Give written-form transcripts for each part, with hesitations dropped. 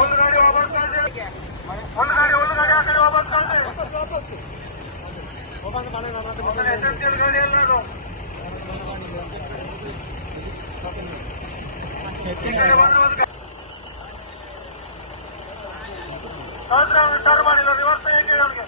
ಒಂದು ಗಾಡಿ ವಾಪಸ್ ಒಂದು ಗಾಡಿ ಆ ಕಡೆ ವಾಪಸ್ ಎಸ್ಎಸ್ಎಲ್ ಗಾಡಿ ಎಲ್ಲರೂ ಈ ಕಡೆ ಒಂದು ವಿಚಾರ ಮಾಡಿಲ್ಲ ರಿವರ್ಸ್ ಹೇಗೆ ಅವ್ರಿಗೆ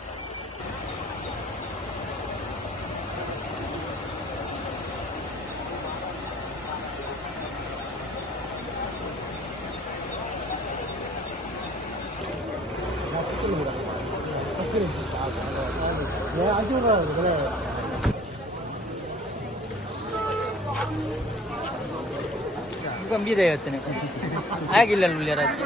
ಗಂಭೀರ ಹೇಳ್ತೇನೆ ಆಗಿಲ್ಲ ರಾಜ್ಯ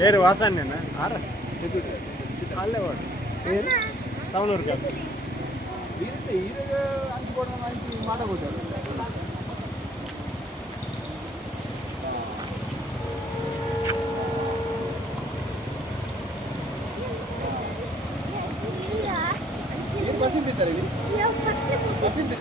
వేరు వాసాన్నేనా ఆర అల్లే వాడు టౌన్లోకి వెళ్తాను ఈరోజు అంచుకోవడం మంచి మాట పోతారు బస్సు తీస్తారు ఇది బస్సు ಇದು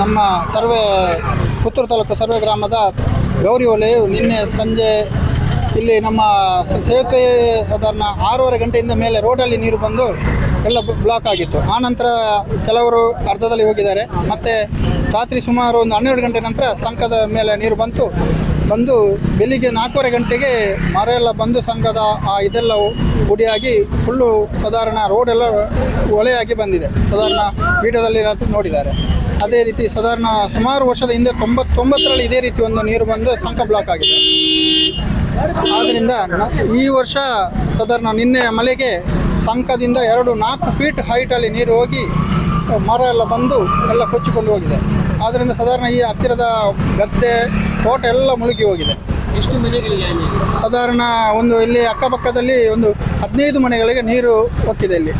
ನಮ್ಮ ಸರ್ವೆ ಪುತ್ತೂರು ತಾಲೂಕು ಸರ್ವೆ ಗ್ರಾಮದ ಗೌರಿ ಹೊಳೆಯು ನಿನ್ನೆ ಸಂಜೆ ಇಲ್ಲಿ ನಮ್ಮ ಸೇತುವೆ ಸಾಧಾರಣ 6:30 ಗಂಟೆಯಿಂದ ಮೇಲೆ ರೋಡಲ್ಲಿ ನೀರು ಬಂದು ಎಲ್ಲ ಬ್ಲಾಕ್ ಆಗಿತ್ತು. ಆನಂತರ ಕೆಲವರು ಅರ್ಧದಲ್ಲಿ ಹೋಗಿದ್ದಾರೆ. ಮತ್ತು ರಾತ್ರಿ ಸುಮಾರು ಒಂದು 12 ಗಂಟೆ ನಂತರ ಸಂಕದ ಮೇಲೆ ನೀರು ಬಂದು ಬೆಳಿಗ್ಗೆ 4:30 ಗಂಟೆಗೆ ಮರ ಎಲ್ಲ ಬಂದು ಸಂಘದ ಇದೆಲ್ಲ ಗುಡಿಯಾಗಿ ಫುಲ್ಲು ಸಾಧಾರಣ ರೋಡೆಲ್ಲ ಒಲೆಯಾಗಿ ಬಂದಿದೆ. ಸಾಧಾರಣ ವಿಡಿಯೋದಲ್ಲಿ ನೋಡಿದ್ದಾರೆ. ಅದೇ ರೀತಿ ಸಾಧಾರಣ ಸುಮಾರು ವರ್ಷದ ಹಿಂದೆ 99ರಲ್ಲಿ ಇದೇ ರೀತಿ ಒಂದು ನೀರು ಬಂದು ಸಂಕ ಬ್ಲಾಕ್ ಆಗಿದೆ. ಆದ್ದರಿಂದ ಈ ವರ್ಷ ಸಾಧಾರಣ ನಿನ್ನೆ ಮಳೆಗೆ ಸಂಕದಿಂದ 4 ಫೀಟ್ ಹೈಟಲ್ಲಿ ನೀರು ಹೋಗಿ ಮರ ಎಲ್ಲ ಬಂದು ಎಲ್ಲ ಕೊಚ್ಚಿಕೊಂಡು ಹೋಗಿದೆ. ಆದ್ದರಿಂದ ಸಾಧಾರಣ ಈ ಹತ್ತಿರದ ಗದ್ದೆ ತೋಟ ಎಲ್ಲ ಮುಳುಗಿ ಹೋಗಿದೆ. ಎಷ್ಟು ಮನೆಗಳಿಗೆ ಹಾನಿ ಆಗಿದೆ? ಸಾಧಾರಣ ಒಂದು ಇಲ್ಲಿ ಅಕ್ಕಪಕ್ಕದಲ್ಲಿ ಒಂದು 15 ಮನೆಗಳಿಗೆ ನೀರು ಹೊಕ್ಕಿದೆ ಇಲ್ಲಿ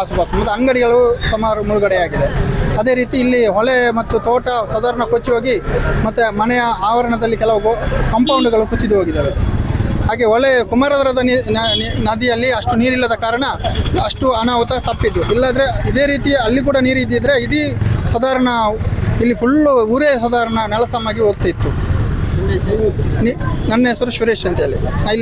ಆಸುಪಾಸು, ಮತ್ತು ಅಂಗಡಿಗಳು ಸುಮಾರು ಮುಳುಗಡೆಯಾಗಿದೆ. ಅದೇ ರೀತಿ ಇಲ್ಲಿ ಹೊಳೆ ಮತ್ತು ತೋಟ ಸಾಧಾರಣ ಕೊಚ್ಚಿ ಹೋಗಿ, ಮತ್ತು ಮನೆಯ ಆವರಣದಲ್ಲಿ ಕೆಲವು ಕಾಂಪೌಂಡ್ಗಳು ಕುಸಿದು ಹೋಗಿದ್ದಾವೆ. ಹಾಗೆ ಹೊಳೆ ಕುಮಾರಧಾರದ ನದಿಯಲ್ಲಿ ಅಷ್ಟು ನೀರಿಲ್ಲದ ಕಾರಣ ಅಷ್ಟು ಅನಾಹುತ ತಪ್ಪಿದ್ದು. ಇಲ್ಲದ್ರೆ ಇದೇ ರೀತಿ ಅಲ್ಲಿ ಕೂಡ ನೀರು ಇದ್ದಿದ್ರೆ ಇಡೀ ಸಾಧಾರಣ ಇಲ್ಲಿ ಫುಲ್ಲು ಊರೇ ಸಾಧಾರಣ ನೆಲಸಮಾಗಿ ಹೋಗ್ತಿತ್ತು. ನನ್ನ ಹೆಸರು ಸುರೇಶ್ ಅಂತೇಳಿ.